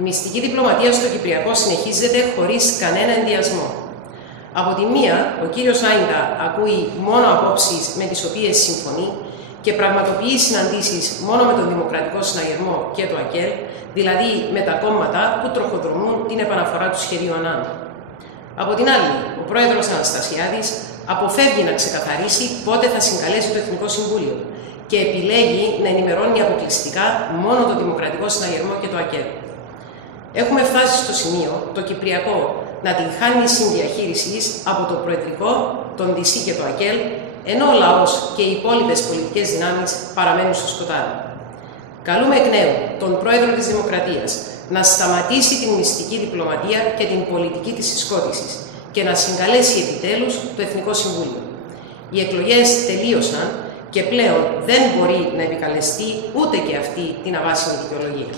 Η μυστική διπλωματία στο Κυπριακό συνεχίζεται χωρίς κανένα ενδιασμό. Από τη μία, ο κύριος Άιντα ακούει μόνο απόψεις με τις οποίες συμφωνεί και πραγματοποιεί συναντήσεις μόνο με τον Δημοκρατικό Συναγερμό και το ΑΚΕΛ, δηλαδή με τα κόμματα που τροχοδρομούν την επαναφορά του σχεδίου Ανάν. Από την άλλη, ο πρόεδρος Αναστασιάδης αποφεύγει να ξεκαθαρίσει πότε θα συγκαλέσει το Εθνικό Συμβούλιο και επιλέγει να ενημερώνει αποκλειστικά μόνο το Δημοκρατικό Συναγερμό και το ΑΚΕΛ. Έχουμε φτάσει στο σημείο το Κυπριακό να την χάνει συνδιαχείρισης από το Προεδρικό, τον ΔΣ και το ΑΚΕΛ, ενώ ο λαός και οι υπόλοιπες πολιτικές δυνάμεις παραμένουν στο σκοτάδι. Καλούμε εκ νέου τον Πρόεδρο της Δημοκρατίας να σταματήσει την μυστική διπλωματία και την πολιτική της συσκότησης και να συγκαλέσει επιτέλους το Εθνικό Συμβούλιο. Οι εκλογές τελείωσαν και πλέον δεν μπορεί να επικαλεστεί ούτε και αυτή την αβάσιμη δικαιολογία.